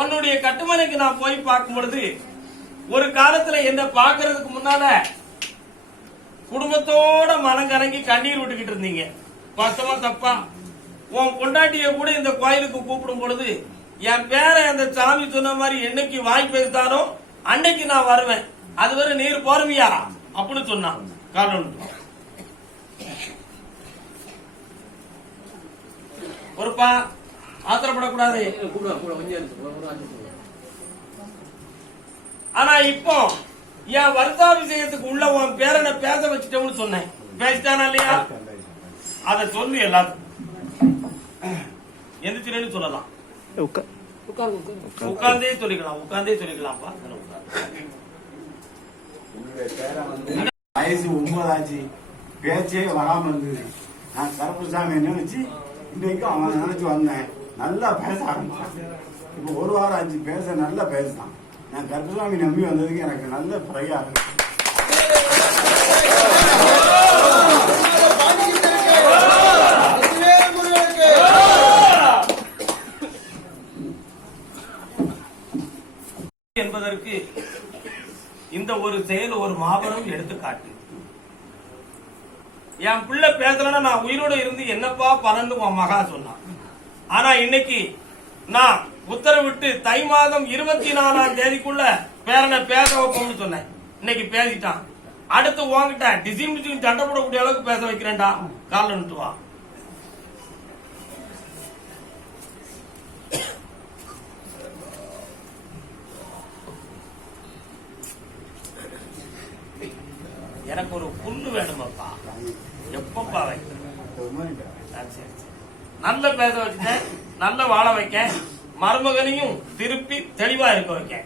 உன்னுடைய கட்டுமனைக்கு நான் போய் பார்க்கும் பொழுது ஒரு காலத்துல என்ன பாக்குறதுக்கு முன்னால குடும்பத்தோட மனம் கலங்கி கண்ணீர் விட்டுக்கிட்டு இருந்தீங்க. வாஸ்தவமா தப்பா? உன் கொண்டாட்டிய கூட இந்த கோயிலுக்கு கூப்பிடும் பொழுது என் பேரை அந்த சாமி சொன்ன மாதிரி என்னைக்கு வாய் பேசுதாரோ அன்னைக்கு நான் வருவேன். அதுவரை நீர் போறமியா அப்படின்னு சொன்னான். காரணம் ஒருப்பா ஆத்திரப்படக்கூடாது. ஆனா இப்போ என் வருஷாபிஷேகத்துக்கு உள்ள உன் பேரனை பேச வச்சுட்டோம்னு சொன்னேன். பேசிட்டானா இல்லையா? அத சொல்லு எல்லாத்துக்கும். எந்திரிச்சுன்னு சொல்லலாம். உட்கார்ந்தே சொல்லிக்கலாம் உட்கார்ந்தே சொல்லிக்கலாம்ப்பா வயசு ஒன்பதாச்சு பேச்சே வராம இருந்தது. நான் கருப்புசாமி நினைச்சு இன்னைக்கு அவன் நினைச்சு வந்தேன். நல்லா பேச ஆரம்பிச்சேன் இப்போ ஒரு வாரம் அஞ்சு பேச நல்லா பேசுறான் நான் கருப்பசாமி நம்பி வந்ததுக்கு எனக்கு நல்ல பிறகா என்பதற்கு இந்த ஒரு செயல் ஒரு மாபெரும் எடுத்துக்காட்டு. என் பிள்ளை பேசலன்னா நான் உயிரோட இருந்து என்னப்பா பலன்னு உன் மகா சொன்னான். ஆனா இன்னைக்கு நான் உத்தரவிட்டு தை மாதம் இருபத்தி நாலாம் தேதிக்குள்ள பேரனை பேச வைப்போம்னு சொன்னேன். இன்னைக்கு பேசிட்டான். அடுத்து உன்கிட்ட டிசைன் டிசைன் சண்டை போடக்கூடிய அளவுக்கு பேச வைக்கிறேன்டா. காலில் வா. எனக்கு ஒரு புல்லு வேணுமாப்பா. எப்பப்பா வைக்கிறேன்? சரி, சரி. நல்ல பேச வச்சுட்டேன் நல்ல வாழ வைக்க மருமகனையும் திருப்பி தெளிவா இருக்க வைக்க